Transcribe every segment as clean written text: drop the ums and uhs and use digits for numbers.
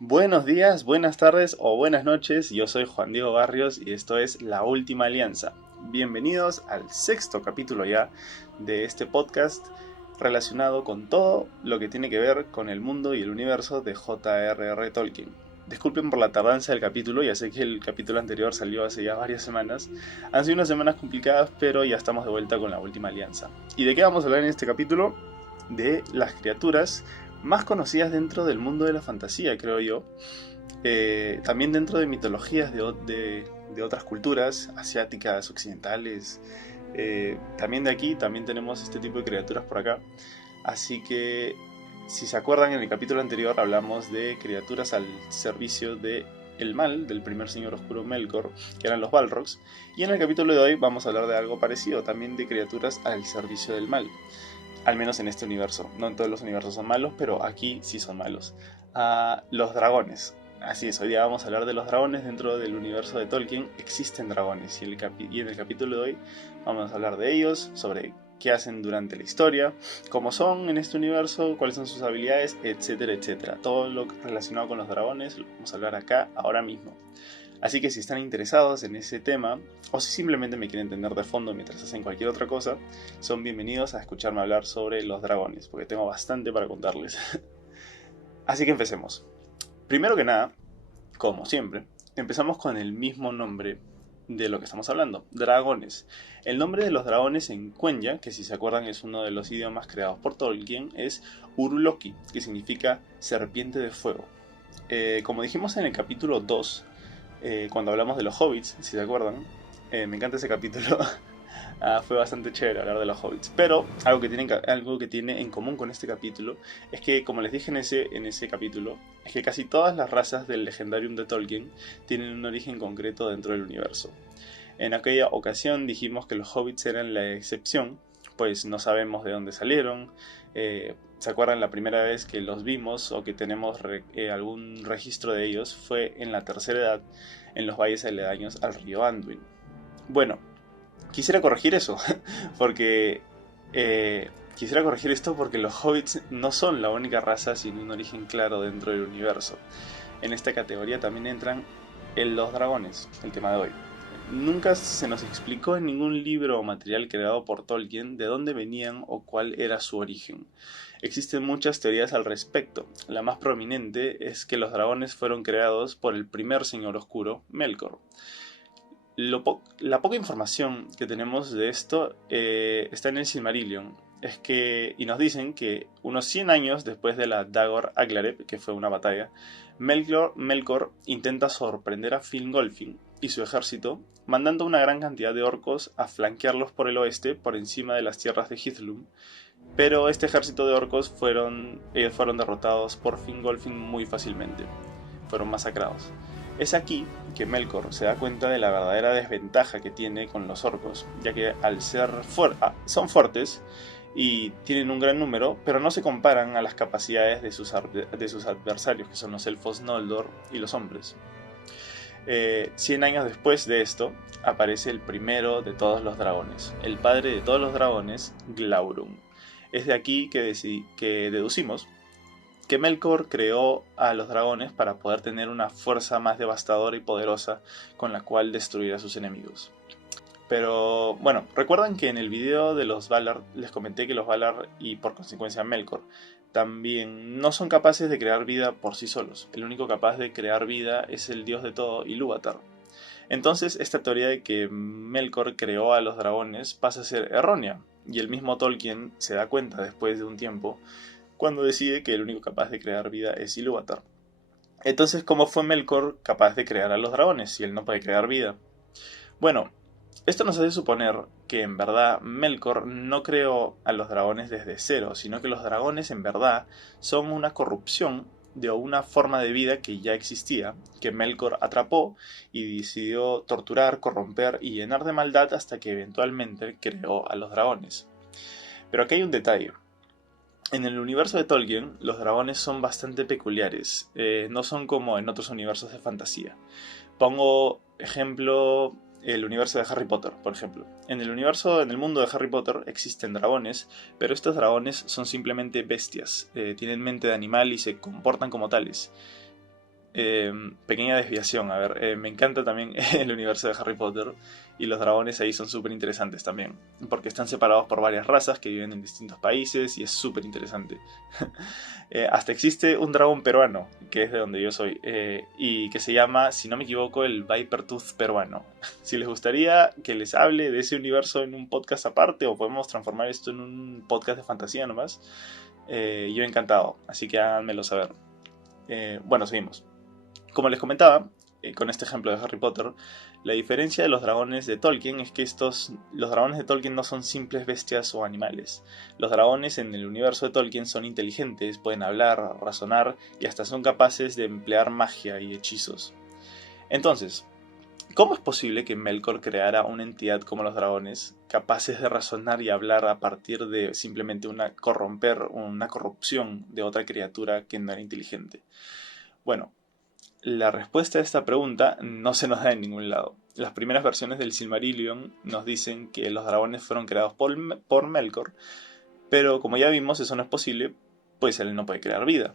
Buenos días, buenas tardes o buenas noches, yo soy Juan Diego Barrios y esto es La Última Alianza. Bienvenidos al sexto capítulo ya de este podcast relacionado con todo lo que tiene que ver con el mundo y el universo de J.R.R. Tolkien. Disculpen por la tardanza del capítulo, ya sé que el capítulo anterior salió hace ya varias semanas. Han sido unas semanas complicadas, pero ya estamos de vuelta con La Última Alianza. ¿Y de qué vamos a hablar en este capítulo? De las criaturas más conocidas dentro del mundo de la fantasía, creo yo. También dentro de mitologías de otras culturas, asiáticas, occidentales. También de aquí, también tenemos este tipo de criaturas por acá. Así que, si se acuerdan, en el capítulo anterior hablamos de criaturas al servicio de el mal, del primer señor oscuro Melkor, que eran los Balrogs. Y en el capítulo de hoy vamos a hablar de algo parecido, también de criaturas al servicio del mal. Al menos en este universo. No en todos los universos son malos, pero aquí sí son malos. Los dragones. Así es, hoy día vamos a hablar de los dragones dentro del universo de Tolkien. Existen dragones y en el capítulo de hoy vamos a hablar de ellos, sobre qué hacen durante la historia, cómo son en este universo, cuáles son sus habilidades, etcétera, etcétera. Todo lo relacionado con los dragones lo vamos a hablar acá, ahora mismo. Así que si están interesados en ese tema, o si simplemente me quieren entender de fondo mientras hacen cualquier otra cosa, son bienvenidos a escucharme hablar sobre los dragones, porque tengo bastante para contarles. Así que empecemos. Primero que nada, como siempre, empezamos con el mismo nombre de lo que estamos hablando, dragones. El nombre de los dragones en Quenya, que si se acuerdan es uno de los idiomas creados por Tolkien, es Uruloki, que significa serpiente de fuego. Como dijimos en el capítulo 2, cuando hablamos de los hobbits, si se acuerdan, me encanta ese capítulo. Fue bastante chévere hablar de los hobbits. Pero algo que tiene en común con este capítulo es que, como les dije en ese capítulo, es que casi todas las razas del Legendarium de Tolkien tienen un origen concreto dentro del universo. En aquella ocasión dijimos que los hobbits eran la excepción, pues no sabemos de dónde salieron. ¿Se acuerdan la primera vez que los vimos o que tenemos algún registro de ellos? Fue en la tercera edad, en los valles aledaños al río Anduin. Bueno, quisiera corregir eso, porque quisiera corregir esto porque los hobbits no son la única raza sin un origen claro dentro del universo. En esta categoría también entran los dragones, el tema de hoy. Nunca se nos explicó en ningún libro o material creado por Tolkien de dónde venían o cuál era su origen. Existen muchas teorías al respecto. La más prominente es que los dragones fueron creados por el primer señor oscuro, Melkor. La poca información que tenemos de esto está en el Silmarillion. Y nos dicen que unos 100 años después de la Dagor Aglareb, que fue una batalla, Melkor intenta sorprender a Fingolfin y su ejército, mandando una gran cantidad de orcos a flanquearlos por el oeste, por encima de las tierras de Hithlum. Pero este ejército de orcos fueron derrotados por Fingolfin muy fácilmente. Fueron masacrados. Es aquí que Melkor se da cuenta de la verdadera desventaja que tiene con los orcos, ya que son fuertes y tienen un gran número, pero no se comparan a las capacidades de sus adversarios, que son los elfos Noldor y los hombres. 100 años después de esto, aparece el primero de todos los dragones, el padre de todos los dragones, Glaurung. Es de aquí que deducimos que Melkor creó a los dragones para poder tener una fuerza más devastadora y poderosa con la cual destruir a sus enemigos. Pero bueno, recuerdan que en el video de los Valar les comenté que los Valar y por consecuencia Melkor también no son capaces de crear vida por sí solos. El único capaz de crear vida es el dios de todo, Ilúvatar. Entonces esta teoría de que Melkor creó a los dragones pasa a ser errónea, y el mismo Tolkien se da cuenta después de un tiempo cuando decide que el único capaz de crear vida es Ilúvatar. Entonces, ¿cómo fue Melkor capaz de crear a los dragones si él no puede crear vida? Bueno, esto nos hace suponer que en verdad Melkor no creó a los dragones desde cero, sino que los dragones en verdad son una corrupción de una forma de vida que ya existía, que Melkor atrapó y decidió torturar, corromper y llenar de maldad hasta que eventualmente creó a los dragones. Pero aquí hay un detalle. En el universo de Tolkien, los dragones son bastante peculiares, no son como en otros universos de fantasía. Pongo ejemplo el universo de Harry Potter, por ejemplo. En el mundo de Harry Potter existen dragones, pero estos dragones son simplemente bestias, tienen mente de animal y se comportan como tales. Pequeña desviación, a ver, me encanta también el universo de Harry Potter y los dragones ahí son súper interesantes también, porque están separados por varias razas que viven en distintos países y es súper interesante. Hasta existe un dragón peruano, que es de donde yo soy, y que se llama, si no me equivoco, el Viper Tooth peruano. Si les gustaría que les hable de ese universo en un podcast aparte o podemos transformar esto en un podcast de fantasía nomás, yo encantado, así que háganmelo saber. Bueno, seguimos. Como les comentaba, con este ejemplo de Harry Potter, la diferencia de los dragones de Tolkien es que los dragones de Tolkien no son simples bestias o animales. Los dragones en el universo de Tolkien son inteligentes, pueden hablar, razonar y hasta son capaces de emplear magia y hechizos. Entonces, ¿cómo es posible que Melkor creara una entidad como los dragones, capaces de razonar y hablar a partir de simplemente una corrupción de otra criatura que no era inteligente? Bueno, la respuesta a esta pregunta no se nos da en ningún lado. Las primeras versiones del Silmarillion nos dicen que los dragones fueron creados por Melkor, pero como ya vimos eso no es posible, pues él no puede crear vida.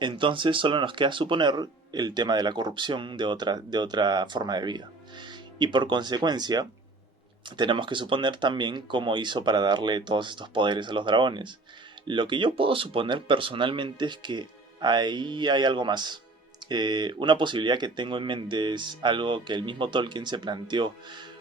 Entonces solo nos queda suponer el tema de la corrupción de otra forma de vida. Y por consecuencia, tenemos que suponer también cómo hizo para darle todos estos poderes a los dragones. Lo que yo puedo suponer personalmente es que ahí hay algo más. Una posibilidad que tengo en mente es algo que el mismo Tolkien se planteó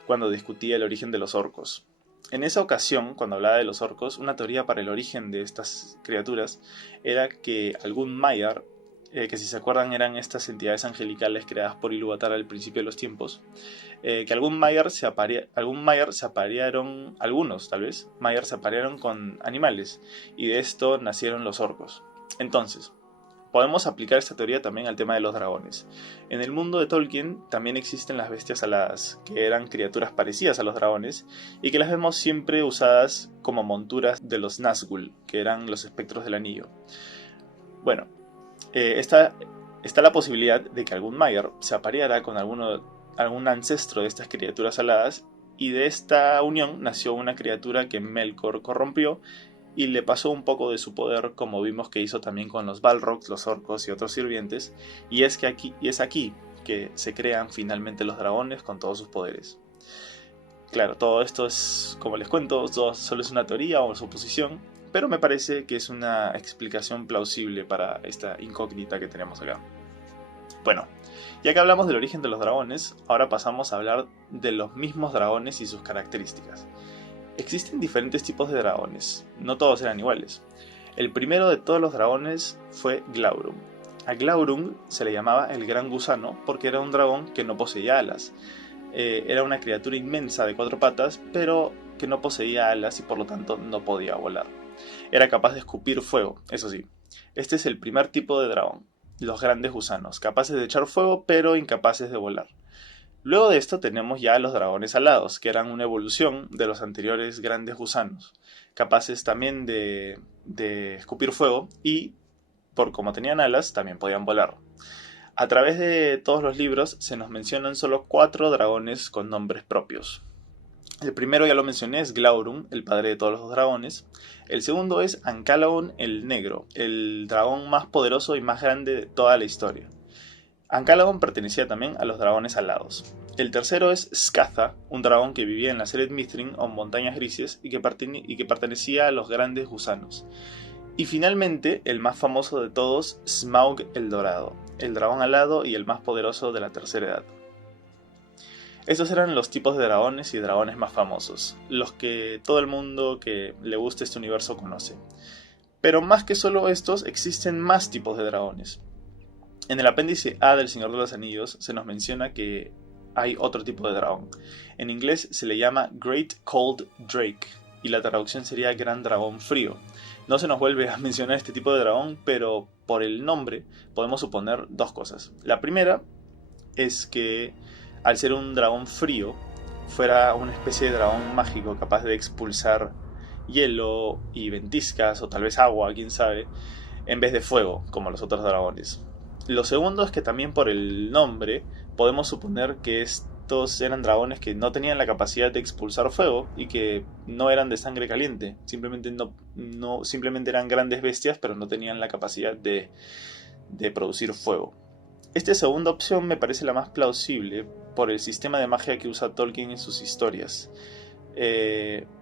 cuando discutía el origen de los orcos. En esa ocasión, cuando hablaba de los orcos, una teoría para el origen de estas criaturas era que algún Maiar, que si se acuerdan eran estas entidades angelicales creadas por Ilúvatar al principio de los tiempos, que algunos tal vez, Maiar se aparearon con animales, y de esto nacieron los orcos. Entonces, podemos aplicar esta teoría también al tema de los dragones. En el mundo de Tolkien también existen las bestias aladas, que eran criaturas parecidas a los dragones, y que las vemos siempre usadas como monturas de los Nazgûl, que eran los espectros del anillo. Bueno, está la posibilidad de que algún Maiar se apareara con algún ancestro de estas criaturas aladas, y de esta unión nació una criatura que Melkor corrompió y le pasó un poco de su poder, como vimos que hizo también con los Balrogs, los orcos y otros sirvientes, y es aquí que se crean finalmente los dragones con todos sus poderes. Claro, todo esto es, como les cuento, solo es una teoría o suposición, pero me parece que es una explicación plausible para esta incógnita que tenemos acá. Bueno, ya que hablamos del origen de los dragones, ahora pasamos a hablar de los mismos dragones y sus características. Existen diferentes tipos de dragones, no todos eran iguales. El primero de todos los dragones fue Glaurung. A Glaurung se le llamaba el gran gusano porque era un dragón que no poseía alas. Era una criatura inmensa de 4 patas, pero que no poseía alas y por lo tanto no podía volar. Era capaz de escupir fuego, eso sí. Este es el primer tipo de dragón, los grandes gusanos, capaces de echar fuego pero incapaces de volar. Luego de esto tenemos ya los dragones alados, que eran una evolución de los anteriores grandes gusanos, capaces también de escupir fuego y, por como tenían alas, también podían volar. A través de todos los libros se nos mencionan solo 4 dragones con nombres propios. El primero ya lo mencioné, es Glaurung, el padre de todos los dragones. El segundo es Ancalagon el Negro, el dragón más poderoso y más grande de toda la historia. Ancalagon pertenecía también a los dragones alados. El tercero es Skatha, un dragón que vivía en la Seret Mithrin o montañas grises y que pertenecía a los grandes gusanos. Y finalmente, el más famoso de todos, Smaug el Dorado, el dragón alado y el más poderoso de la tercera edad. Estos eran los tipos de dragones y dragones más famosos, los que todo el mundo que le guste este universo conoce. Pero más que solo estos, existen más tipos de dragones. En el apéndice A del Señor de los Anillos se nos menciona que hay otro tipo de dragón. En inglés se le llama Great Cold Drake y la traducción sería Gran Dragón Frío. No se nos vuelve a mencionar este tipo de dragón, pero por el nombre podemos suponer 2 cosas. La primera es que al ser un dragón frío fuera una especie de dragón mágico capaz de expulsar hielo y ventiscas o tal vez agua, quién sabe, en vez de fuego como los otros dragones. Lo segundo es que también por el nombre podemos suponer que estos eran dragones que no tenían la capacidad de expulsar fuego y que no eran de sangre caliente. Simplemente eran grandes bestias, pero no tenían la capacidad de producir fuego. Esta segunda opción me parece la más plausible por el sistema de magia que usa Tolkien en sus historias.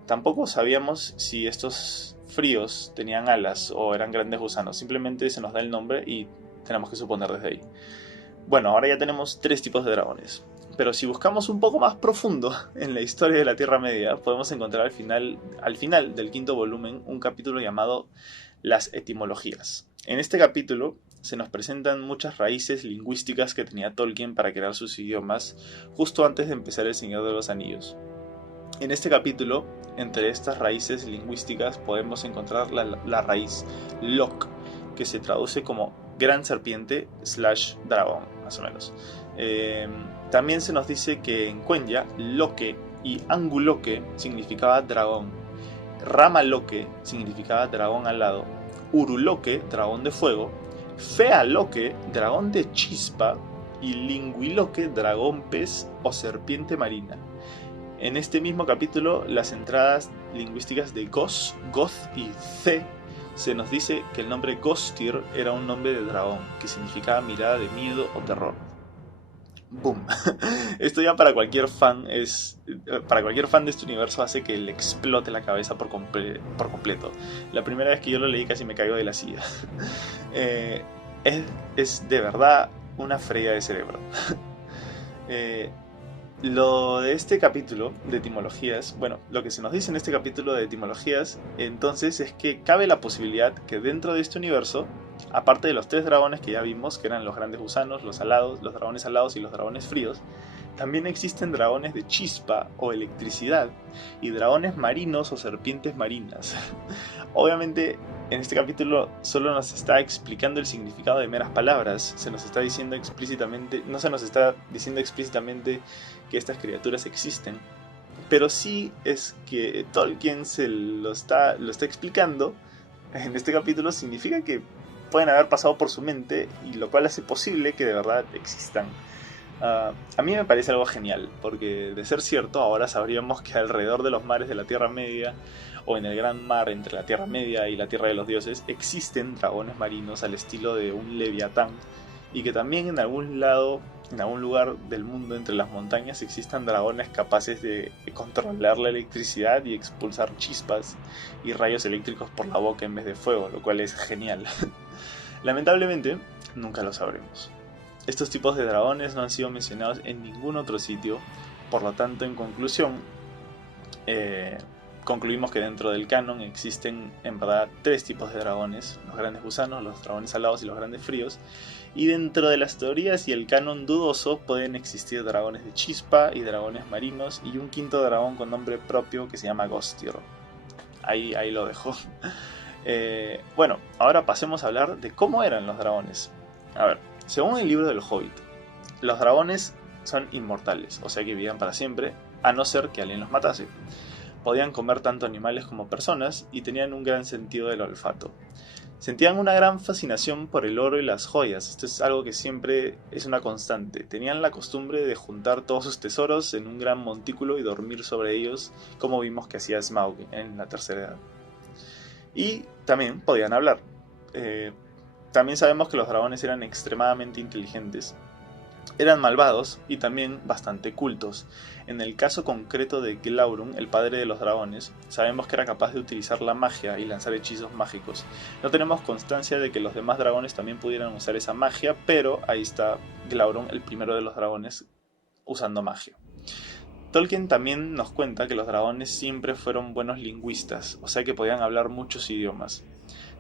Tampoco sabíamos si estos fríos tenían alas o eran grandes gusanos, simplemente se nos da el nombre y tenemos que suponer desde ahí. Bueno, ahora ya tenemos tres tipos de dragones, pero si buscamos un poco más profundo en la historia de la Tierra Media, podemos encontrar al final del quinto volumen un capítulo llamado Las etimologías. En este capítulo se nos presentan muchas raíces lingüísticas que tenía Tolkien para crear sus idiomas justo antes de empezar El Señor de los Anillos. En este capítulo, entre estas raíces lingüísticas podemos encontrar la raíz Lok, que se traduce como gran serpiente / dragón, más o menos. También se nos dice que en Quenya, Loke y Anguloke significaba dragón, Ramaloke significaba dragón alado, Uruloke, dragón de fuego, Fealoke, dragón de chispa, y Linguiloque, dragón pez o serpiente marina. En este mismo capítulo, las entradas lingüísticas de Gos, Goth y Ce, se nos dice que el nombre Gostir era un nombre de dragón, que significaba mirada de miedo o terror. ¡Boom! Esto ya para cualquier fan de este universo hace que le explote la cabeza por completo. La primera vez que yo lo leí casi me caigo de la silla. Es de verdad una freída de cerebro. Lo de este capítulo de etimologías, bueno, lo que se nos dice en este capítulo de etimologías, entonces es que cabe la posibilidad que dentro de este universo, aparte de los tres dragones que ya vimos, que eran los grandes gusanos, los dragones alados y los dragones fríos, también existen dragones de chispa o electricidad y dragones marinos o serpientes marinas. Obviamente, en este capítulo solo nos está explicando el significado de meras palabras. No se nos está diciendo explícitamente que estas criaturas existen. Pero sí es que Tolkien lo está explicando en este capítulo, significa que pueden haber pasado por su mente, y lo cual hace posible que de verdad existan. A mí me parece algo genial, porque de ser cierto, ahora sabríamos que alrededor de los mares de la Tierra Media, o en el gran mar entre la Tierra Media y la Tierra de los Dioses, existen dragones marinos al estilo de un leviatán, y que también en algún lugar del mundo entre las montañas existan dragones capaces de controlar la electricidad y expulsar chispas y rayos eléctricos por la boca en vez de fuego, lo cual es genial. Lamentablemente, nunca lo sabremos. Estos tipos de dragones no han sido mencionados en ningún otro sitio, por lo tanto, en conclusión, concluimos que dentro del canon existen en verdad tres tipos de dragones: los grandes gusanos, los dragones alados y los grandes fríos, y dentro de las teorías y el canon dudoso pueden existir dragones de chispa y dragones marinos, y un quinto dragón con nombre propio que se llama Gostir. Ahí lo dejo. Bueno, ahora pasemos a hablar de cómo eran los dragones. A ver, según el libro del Hobbit, los dragones son inmortales, o sea que vivían para siempre, a no ser que alguien los matase. Podían comer tanto animales como personas y tenían un gran sentido del olfato. Sentían una gran fascinación por el oro y las joyas. Esto es algo que siempre es una constante. Tenían la costumbre de juntar todos sus tesoros en un gran montículo y dormir sobre ellos, como vimos que hacía Smaug en la Tercera Edad. Y también podían hablar. También sabemos que los dragones eran extremadamente inteligentes. Eran malvados y también bastante cultos. En el caso concreto de Glaurung, el padre de los dragones, sabemos que era capaz de utilizar la magia y lanzar hechizos mágicos. No tenemos constancia de que los demás dragones también pudieran usar esa magia, pero ahí está Glaurung, el primero de los dragones, usando magia. Tolkien también nos cuenta que los dragones siempre fueron buenos lingüistas, o sea que podían hablar muchos idiomas.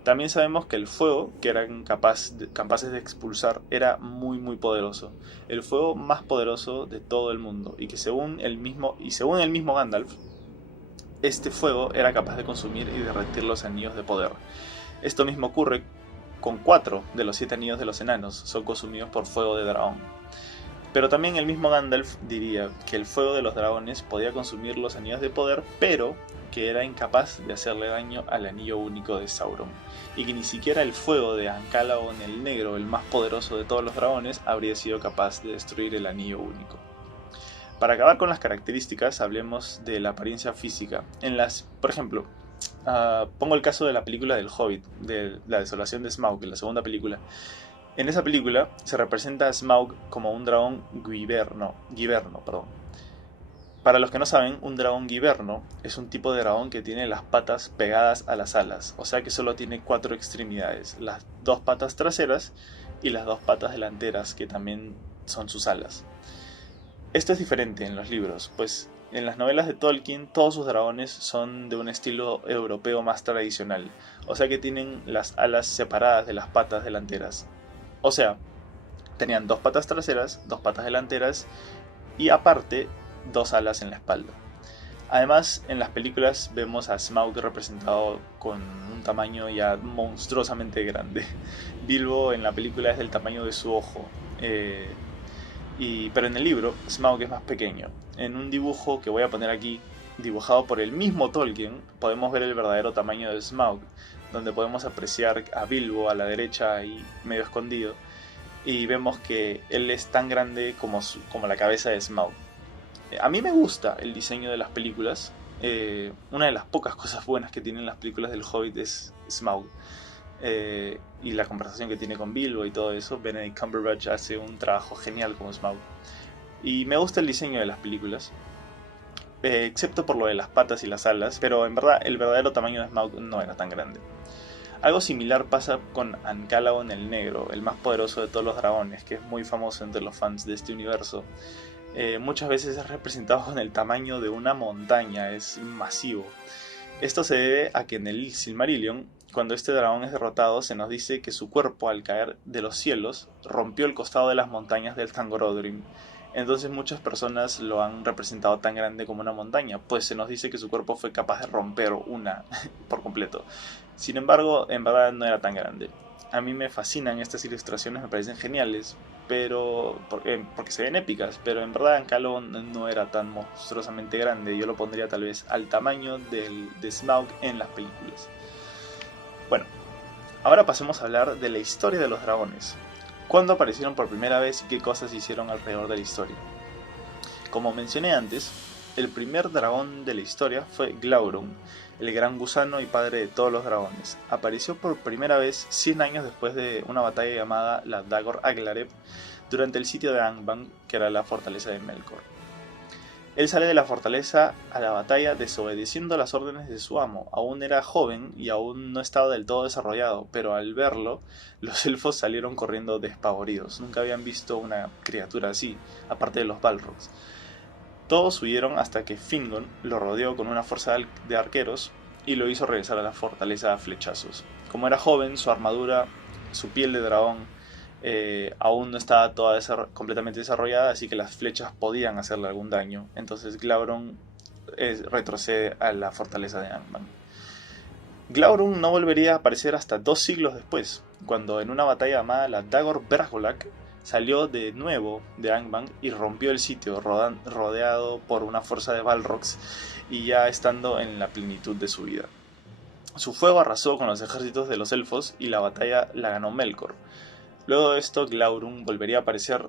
También sabemos que el fuego que eran capaces de expulsar era muy poderoso. El fuego más poderoso de todo el mundo. Y que según el mismo Gandalf, este fuego era capaz de consumir y derretir los anillos de poder. Esto mismo ocurre con 4 de los 7 anillos de los enanos. Son consumidos por fuego de dragón. Pero también el mismo Gandalf diría que el fuego de los dragones podía consumir los anillos de poder, pero que era incapaz de hacerle daño al anillo único de Sauron, y que ni siquiera el fuego de Ancalaon el Negro, el más poderoso de todos los dragones, habría sido capaz de destruir el anillo único. Para acabar con las características, hablemos de la apariencia física. Por ejemplo, pongo el caso de la película del Hobbit, de la desolación de Smaug, la segunda película. En esa película se representa a Smaug como un dragón giverno, perdón. Para los que no saben, un dragón giverno es un tipo de dragón que tiene las patas pegadas a las alas, o sea que solo tiene 4 extremidades, las 2 patas traseras y las 2 patas delanteras, que también son sus alas. Esto es diferente en los libros, pues en las novelas de Tolkien todos sus dragones son de un estilo europeo más tradicional, o sea que tienen las alas separadas de las patas delanteras. O sea, tenían 2 patas traseras, 2 patas delanteras y aparte 2 alas en la espalda. Además, en las películas vemos a Smaug representado con un tamaño ya monstruosamente grande. Bilbo en la película es del tamaño de su ojo, pero en el libro Smaug es más pequeño. En un dibujo que voy a poner aquí, dibujado por el mismo Tolkien, podemos ver el verdadero tamaño de Smaug, donde podemos apreciar a Bilbo a la derecha ahí medio escondido, y vemos que él es tan grande como la cabeza de Smaug. A mí me gusta el diseño de las películas. Una de las pocas cosas buenas que tienen las películas del Hobbit es Smaug. Y la conversación que tiene con Bilbo y todo eso. Benedict Cumberbatch hace un trabajo genial como Smaug. Y me gusta el diseño de las películas, excepto por lo de las patas y las alas, pero en verdad el verdadero tamaño de Smaug no era tan grande. Algo similar pasa con Ancalagon el Negro, el más poderoso de todos los dragones, que es muy famoso entre los fans de este universo. Muchas veces es representado con el tamaño de una montaña, es masivo. Esto se debe a que en el Silmarillion, cuando este dragón es derrotado, se nos dice que su cuerpo, al caer de los cielos, rompió el costado de las montañas del Thangorodrim. Entonces muchas personas lo han representado tan grande como una montaña, pues se nos dice que su cuerpo fue capaz de romper una por completo. Sin embargo, en verdad no era tan grande. A mí me fascinan estas ilustraciones, me parecen geniales, porque se ven épicas, pero en verdad Ancalagon no era tan monstruosamente grande. Yo lo pondría tal vez al tamaño de Smaug en las películas. Bueno, ahora pasemos a hablar de la historia de los dragones. ¿Cuándo aparecieron por primera vez y qué cosas hicieron alrededor de la historia? Como mencioné antes, el primer dragón de la historia fue Glaurung, el gran gusano y padre de todos los dragones. Apareció por primera vez 100 años después de una batalla llamada la Dagor Aglareb durante el sitio de Angband, que era la fortaleza de Melkor. Él sale de la fortaleza a la batalla desobedeciendo las órdenes de su amo. Aún era joven y aún no estaba del todo desarrollado, pero al verlo, los elfos salieron corriendo despavoridos. Nunca habían visto una criatura así, aparte de los Balrogs. Todos huyeron hasta que Fingon lo rodeó con una fuerza de arqueros y lo hizo regresar a la fortaleza a flechazos. Como era joven, su armadura, su piel de dragón, aún no estaba completamente desarrollada, así que las flechas podían hacerle algún daño. Entonces Glaurung retrocede a la fortaleza de Angband. Glaurung no volvería a aparecer hasta 2 siglos después, cuando en una batalla llamada la Dagor Brajolak salió de nuevo de Angband y rompió el sitio, rodeado por una fuerza de Balrogs y ya estando en la plenitud de su vida. Su fuego arrasó con los ejércitos de los elfos y la batalla la ganó Melkor. Luego de esto, Glaurung volvería a aparecer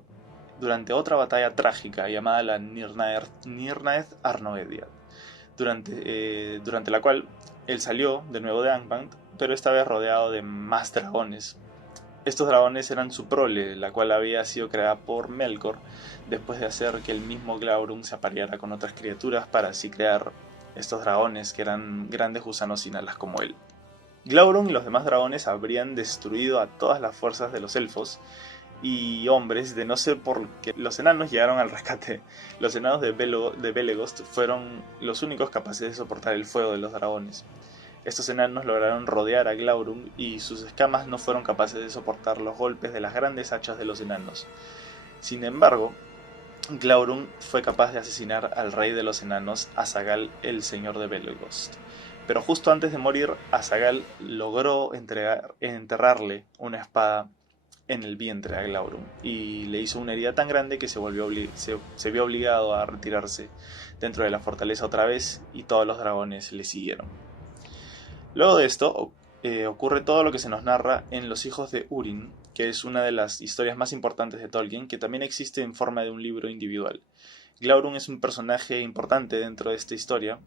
durante otra batalla trágica llamada la Nirnaeth Arnoediad, durante la cual él salió de nuevo de Angband, pero esta vez rodeado de más dragones. Estos dragones eran su prole, la cual había sido creada por Melkor después de hacer que el mismo Glaurung se apareara con otras criaturas para así crear estos dragones que eran grandes gusanos sin alas como él. Glaurung y los demás dragones habrían destruido a todas las fuerzas de los elfos y hombres de no ser porque los enanos llegaron al rescate. Los enanos de Belegost fueron los únicos capaces de soportar el fuego de los dragones. Estos enanos lograron rodear a Glaurung y sus escamas no fueron capaces de soportar los golpes de las grandes hachas de los enanos. Sin embargo, Glaurung fue capaz de asesinar al rey de los enanos, Azaghal, el señor de Belegost. Pero justo antes de morir, Azaghal logró enterrarle una espada en el vientre a Glaurung y le hizo una herida tan grande que se vio obligado a retirarse dentro de la fortaleza otra vez y todos los dragones le siguieron. Luego de esto ocurre todo lo que se nos narra en Los hijos de Húrin, que es una de las historias más importantes de Tolkien, que también existe en forma de un libro individual. Glaurung es un personaje importante dentro de esta historia,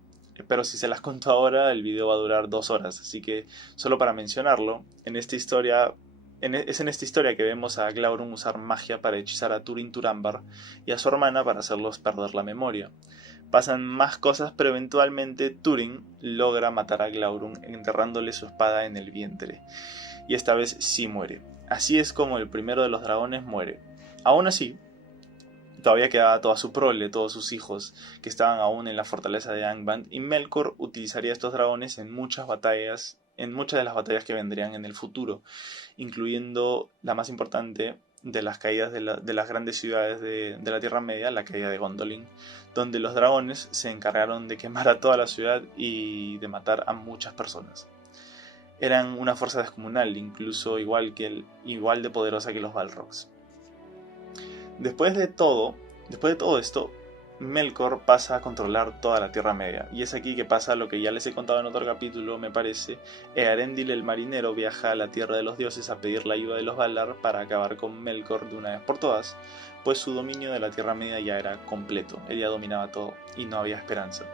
pero si se las cuento ahora el video va a durar 2 horas, así que solo para mencionarlo, en esta historia Es en esta historia que vemos a Glaurung usar magia para hechizar a Turin Turambar y a su hermana para hacerlos perder la memoria. Pasan más cosas, pero eventualmente Turin logra matar a Glaurung enterrándole su espada en el vientre. Y esta vez sí muere. Así es como el primero de los dragones muere. Aún así, todavía quedaba toda su prole, todos sus hijos, que estaban aún en la fortaleza de Angband, y Melkor utilizaría estos dragones en muchas de las batallas que vendrían en el futuro, incluyendo la más importante de las caídas de las grandes ciudades de la Tierra Media, la caída de Gondolin, donde los dragones se encargaron de quemar a toda la ciudad y de matar a muchas personas. Eran una fuerza descomunal, incluso igual de poderosa que los Balrogs. Después de todo esto, Melkor pasa a controlar toda la Tierra Media, y es aquí que pasa lo que ya les he contado en otro capítulo, me parece. Eärendil el marinero viaja a la Tierra de los Dioses a pedir la ayuda de los Valar para acabar con Melkor de una vez por todas, pues su dominio de la Tierra Media ya era completo, él ya dominaba todo y no había esperanza.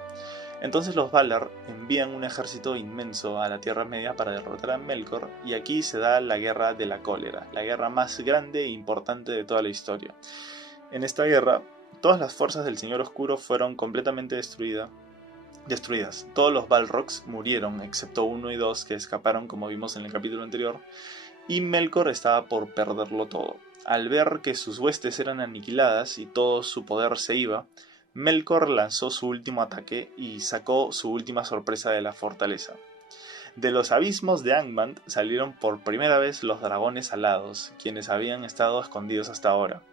Entonces los Valar envían un ejército inmenso a la Tierra Media para derrotar a Melkor, y aquí se da la Guerra de la Cólera, la guerra más grande e importante de toda la historia. En esta guerra, todas las fuerzas del Señor Oscuro fueron completamente destruidas. Todos los Balrogs murieron, excepto 1 y 2 que escaparon, como vimos en el capítulo anterior, y Melkor estaba por perderlo todo. Al ver que sus huestes eran aniquiladas y todo su poder se iba, Melkor lanzó su último ataque y sacó su última sorpresa de la fortaleza. De los abismos de Angband salieron por primera vez los dragones alados, quienes habían estado escondidos hasta ahora.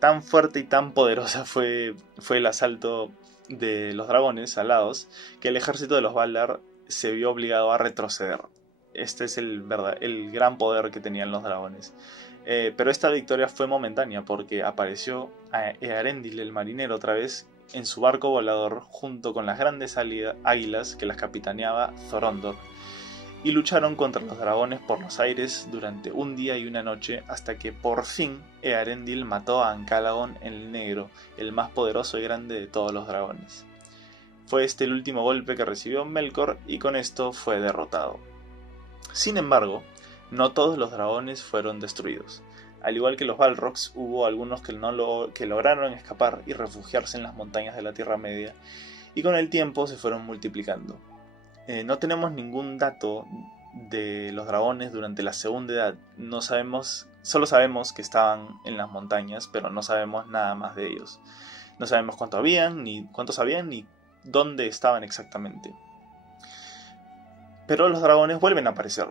Tan fuerte y tan poderosa fue el asalto de los dragones alados que el ejército de los Valar se vio obligado a retroceder. Este es el gran poder que tenían los dragones. Pero esta victoria fue momentánea porque apareció Eärendil el marinero otra vez en su barco volador junto con las grandes águilas que las capitaneaba Thorondor, y lucharon contra los dragones por los aires durante un día y una noche hasta que por fin Eärendil mató a Ancalagon el Negro, el más poderoso y grande de todos los dragones. Fue este el último golpe que recibió Melkor y con esto fue derrotado. Sin embargo, no todos los dragones fueron destruidos. Al igual que los Balrogs, hubo algunos que lograron escapar y refugiarse en las montañas de la Tierra Media, y con el tiempo se fueron multiplicando. No tenemos ningún dato de los dragones durante la Segunda Edad. Solo sabemos que estaban en las montañas, pero no sabemos nada más de ellos. No sabemos cuántos habían, ni dónde estaban exactamente. Pero los dragones vuelven a aparecer.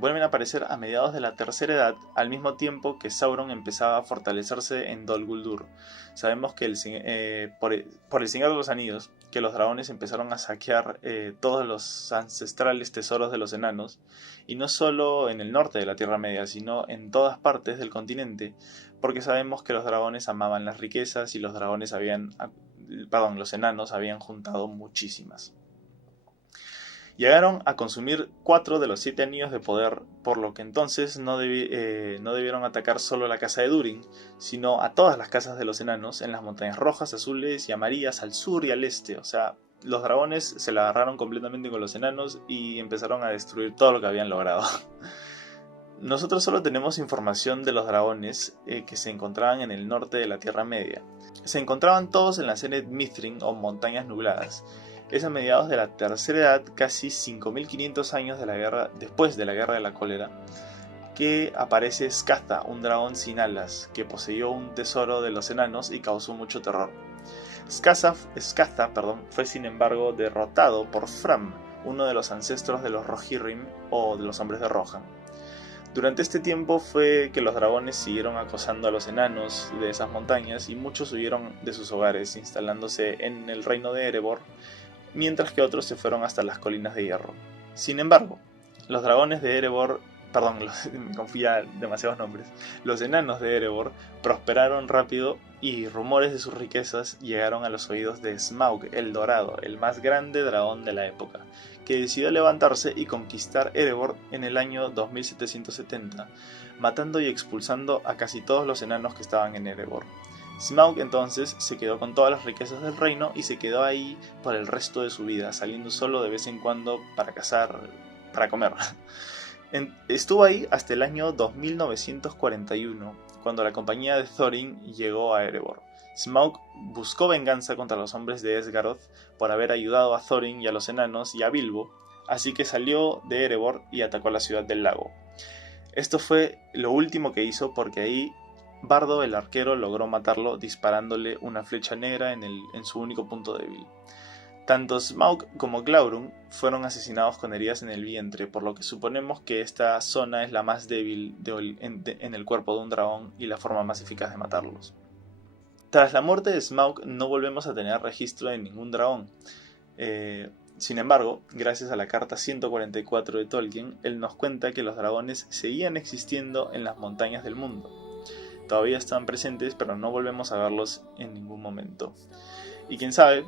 Vuelven a aparecer a mediados de la Tercera Edad, al mismo tiempo que Sauron empezaba a fortalecerse en Dol Guldur. Sabemos que por el Señor de los Anillos, que los dragones empezaron a saquear todos los ancestrales tesoros de los enanos, y no solo en el norte de la Tierra Media, sino en todas partes del continente, porque sabemos que los dragones amaban las riquezas y los enanos habían juntado muchísimas. Llegaron a consumir 4 de los 7 anillos de poder, por lo que entonces no debieron atacar solo la casa de Durin, sino a todas las casas de los enanos en las montañas rojas, azules y amarillas al sur y al este. O sea, los dragones se la agarraron completamente con los enanos y empezaron a destruir todo lo que habían logrado. Nosotros solo tenemos información de los dragones que se encontraban en el norte de la Tierra Media. Se encontraban todos en la Senet Mithrin o montañas nubladas. Es a mediados de la Tercera Edad, casi 5500 años después de la Guerra de la Cólera, que aparece Skatha, un dragón sin alas, que poseyó un tesoro de los enanos y causó mucho terror. Skatha, fue sin embargo derrotado por Fram, uno de los ancestros de los Rohirrim o de los Hombres de Rohan. Durante este tiempo fue que los dragones siguieron acosando a los enanos de esas montañas y muchos huyeron de sus hogares, instalándose en el reino de Erebor, mientras que otros se fueron hasta las colinas de hierro. Sin embargo, los dragones de Erebor, me confía demasiados nombres, los enanos de Erebor prosperaron rápido y rumores de sus riquezas llegaron a los oídos de Smaug el Dorado, el más grande dragón de la época, que decidió levantarse y conquistar Erebor en el año 2770, matando y expulsando a casi todos los enanos que estaban en Erebor. Smaug entonces se quedó con todas las riquezas del reino y se quedó ahí por el resto de su vida, saliendo solo de vez en cuando para cazar, para comer. Estuvo ahí hasta el año 2941, cuando la compañía de Thorin llegó a Erebor. Smaug buscó venganza contra los hombres de Esgaroth por haber ayudado a Thorin y a los enanos y a Bilbo, así que salió de Erebor y atacó la ciudad del lago. Esto fue lo último que hizo porque ahí Bardo el arquero logró matarlo disparándole una flecha negra en su único punto débil. Tanto Smaug como Glaurung fueron asesinados con heridas en el vientre, por lo que suponemos que esta zona es la más débil en el cuerpo de un dragón y la forma más eficaz de matarlos. Tras la muerte de Smaug no volvemos a tener registro de ningún dragón. Sin embargo, gracias a la carta 144 de Tolkien, él nos cuenta que los dragones seguían existiendo en las montañas del mundo. Todavía están presentes, pero no volvemos a verlos en ningún momento. Y quién sabe,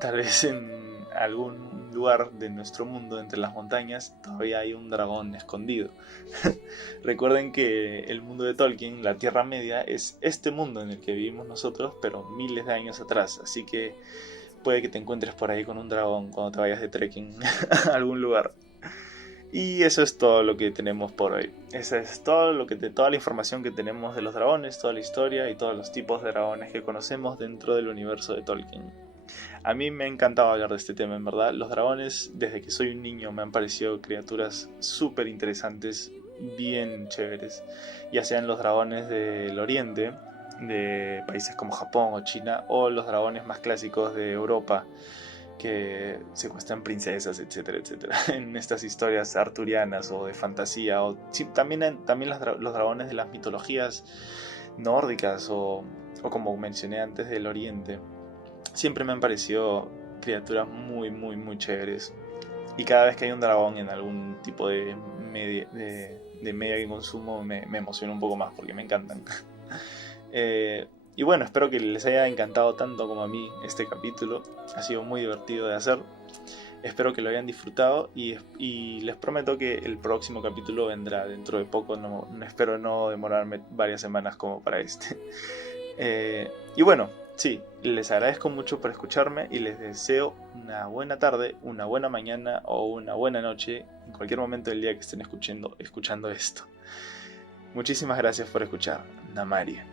tal vez en algún lugar de nuestro mundo, entre las montañas, todavía hay un dragón escondido. Recuerden que el mundo de Tolkien, la Tierra Media, es este mundo en el que vivimos nosotros, pero miles de años atrás. Así que puede que te encuentres por ahí con un dragón cuando te vayas de trekking a algún lugar. Y eso es todo lo que tenemos por hoy. Esa es toda la información que tenemos de los dragones, toda la historia y todos los tipos de dragones que conocemos dentro del universo de Tolkien. A mí me ha encantado hablar de este tema, en verdad. Los dragones, desde que soy un niño, me han parecido criaturas súper interesantes, bien chéveres. Ya sean los dragones del Oriente, de países como Japón o China, o los dragones más clásicos de Europa, que secuestran princesas, etcétera, etcétera, en estas historias arturianas o de fantasía, o sí, también los dragones de las mitologías nórdicas o como mencioné antes del Oriente. Siempre me han parecido criaturas muy, muy, muy chéveres. Y cada vez que hay un dragón en algún tipo de media que consumo me emociona un poco más porque me encantan. Y bueno, espero que les haya encantado tanto como a mí este capítulo. Ha sido muy divertido de hacer. Espero que lo hayan disfrutado y les prometo que el próximo capítulo vendrá dentro de poco. No espero no demorarme varias semanas como para este. Y bueno, sí, les agradezco mucho por escucharme y les deseo una buena tarde, una buena mañana o una buena noche en cualquier momento del día que estén escuchando esto. Muchísimas gracias por escuchar. Namaria.